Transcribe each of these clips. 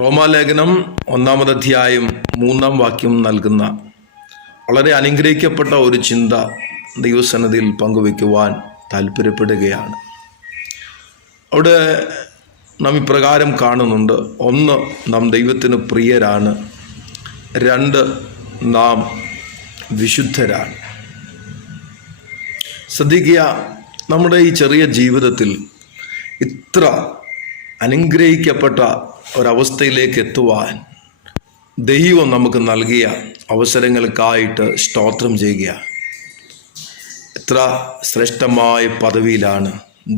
റോമാലേഖനം 1-ാം അധ്യായം 3-ാം വാക്യം നൽകുന്ന വളരെ അനുഗ്രഹിക്കപ്പെട്ട ഒരു ചിന്ത ദൈവസന്നിധിയിൽ പങ്കുവയ്ക്കുവാൻ താല്പര്യപ്പെടുകയാണ്. അവിടെ നാം ഇപ്രകാരം കാണുന്നുണ്ട്: 1, നാം ദൈവത്തിന് പ്രിയരാണ്; 2, നാം വിശുദ്ധരാണ്. ശ്രദ്ധിക്കുക, നമ്മുടെ ഈ ചെറിയ ജീവിതത്തിൽ ഇത്ര അനുഗ്രഹിക്കപ്പെട്ട ഒരവസ്ഥയിലേക്ക് എത്തുവാൻ ദൈവം നമുക്ക് നൽകിയ അവസരങ്ങൾക്കായിട്ട് സ്തോത്രം ചെയ്യുക. എത്ര ശ്രേഷ്ഠമായ പദവിയിലാണ്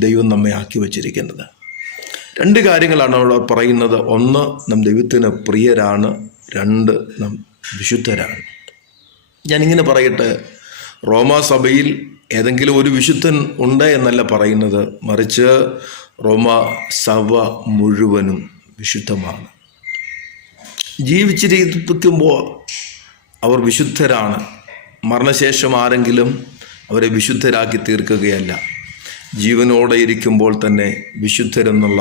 ദൈവം നമ്മെ ആക്കി വച്ചിരിക്കുന്നത്. 2 കാര്യങ്ങളാണ് അവിടെ പറയുന്നത്: 1, നാം ദൈവത്തിന് പ്രിയരാണ്; 2, നാം വിശുദ്ധരാണ്. ഞാനിങ്ങനെ പറയട്ടെ, റോമാ സഭയിൽ ഏതെങ്കിലും ഒരു വിശുദ്ധൻ ഉണ്ട് എന്നല്ല പറയുന്നത്, മറിച്ച് റോമാ സഭ മുഴുവനും വിശുദ്ധമാണ്. ജീവിച്ചിരിക്കുമ്പോൾ അവർ വിശുദ്ധരാണ്. മരണശേഷം ആരെങ്കിലും അവരെ വിശുദ്ധരാക്കി തീർക്കുകയല്ല. ജീവനോടെ ഇരിക്കുമ്പോൾ തന്നെ വിശുദ്ധരെന്നുള്ള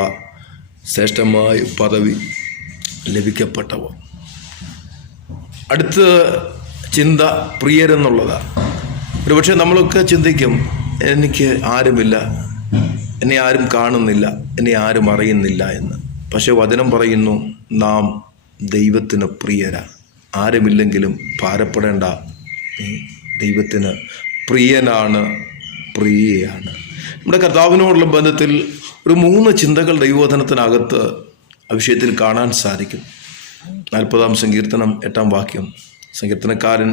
ശ്രേഷ്ഠമായ പദവി ലഭിക്കപ്പെട്ടവർ. അടുത്ത ചിന്ത പ്രിയരെന്നുള്ളതാണ്. ഒരുപക്ഷെ നമ്മളൊക്കെ ചിന്തിക്കും, എനിക്ക് ആരുമില്ല, എന്നെ ആരും കാണുന്നില്ല, എന്നെ ആരും അറിയുന്നില്ല എന്ന്. പക്ഷെ വചനം പറയുന്നു, നാം ദൈവത്തിന് പ്രിയരാണ്. ആരുമില്ലെങ്കിലും ഭാരപ്പെടേണ്ട, ദൈവത്തിന് പ്രിയനാണ്, പ്രിയയാണ്. നമ്മുടെ കർത്താവിനോടുള്ള ബന്ധത്തിൽ ഒരു 3 ചിന്തകൾ ദൈവവചനത്തിനകത്ത് ആ വിഷയത്തിൽ കാണാൻ സാധിക്കും. 40-ാം സങ്കീർത്തനം 8-ാം വാക്യം സങ്കീർത്തനക്കാരൻ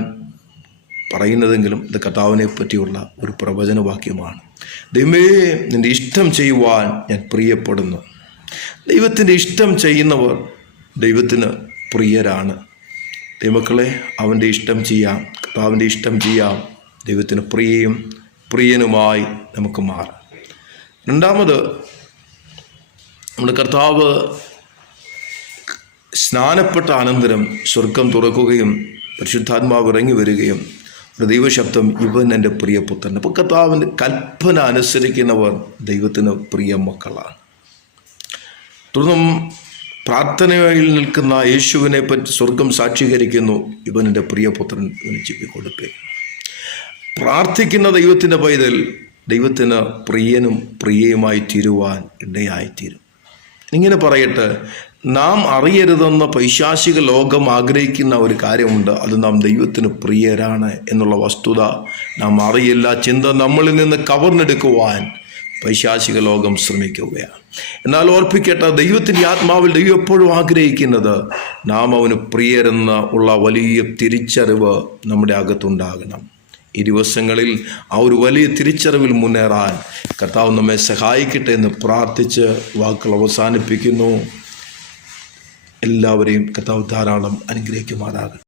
പറയുന്നതെങ്കിലും ഇത് കർത്താവിനെ പറ്റിയുള്ള ഒരു പ്രവചന വാക്യമാണ്. ദൈവമേ, നിൻ്റെ ഇഷ്ടം ചെയ്യുവാൻ ഞാൻ പ്രിയപ്പെടുന്നു. ദൈവത്തിൻ്റെ ഇഷ്ടം ചെയ്യുന്നവർ ദൈവത്തിന് പ്രിയരാണ്. ദൈവമക്കളെ, അവൻ്റെ ഇഷ്ടം ചെയ്യാം, കർത്താവിൻ്റെ ഇഷ്ടം ചെയ്യാം, ദൈവത്തിന് പ്രിയനുമായി നമുക്ക് മാറാം. 2, നമ്മുടെ കർത്താവ് സ്നാനപ്പെട്ട അനന്തരം സ്വർഗം തുറക്കുകയും പരിശുദ്ധാത്മാവ് ഇറങ്ങി വരികയും ഒരു ദൈവശബ്ദം, ഇവൻ എൻ്റെ പ്രിയപുത്രൻ. അപ്പോൾ കർത്താവിൻ്റെ കൽപ്പന അനുസരിക്കുന്നവർ ദൈവത്തിന് പ്രിയ മക്കളാണ്. തുടർന്നും പ്രാർത്ഥനയിൽ നിൽക്കുന്ന യേശുവിനെ പറ്റി സ്വർഗം സാക്ഷീകരിക്കുന്നു, ഇവൻ എൻ്റെ പ്രിയപുത്രൻ, ഇവന് ചെവിക്കൊടുപ്പേ. പ്രാർത്ഥിക്കുന്ന ദൈവത്തിൻ്റെ പൈതൽ ദൈവത്തിന് പ്രിയനും പ്രിയയുമായി തീരുവാൻ ഇടയായിത്തീരും. ഇങ്ങനെ പറയട്ടെ, നാം അറിയരുതെന്ന പൈശാചിക ലോകം ആഗ്രഹിക്കുന്ന ഒരു കാര്യമുണ്ട്. അത് നാം ദൈവത്തിന് പ്രിയരാണ് എന്നുള്ള വസ്തുത നാം അറിയില്ല. ചിന്ത നമ്മളിൽ നിന്ന് കവർന്നെടുക്കുവാൻ പൈശാചിക ലോകം ശ്രമിക്കുകയാണ്. എന്നാൽ ഓർപ്പിക്കട്ടെ, ദൈവത്തിൻ്റെ ആത്മാവിൽ ദൈവം എപ്പോഴും ആഗ്രഹിക്കുന്നത് നാം അവന് പ്രിയരെന്ന് ഉള്ള വലിയ തിരിച്ചറിവ് നമ്മുടെ അകത്തുണ്ടാകണം. ഈ ദിവസങ്ങളിൽ ആ ഒരു വലിയ തിരിച്ചറിവിൽ മുന്നേറാൻ കർത്താവ് നമ്മെ സഹായിക്കട്ടെ എന്ന് പ്രാർത്ഥിച്ച് വാക്കുകൾ അവസാനിപ്പിക്കുന്നു. എല്ലാവരെയും കർത്താവ് ധാരാളം അനുഗ്രഹിക്കുമാറാകട്ടെ.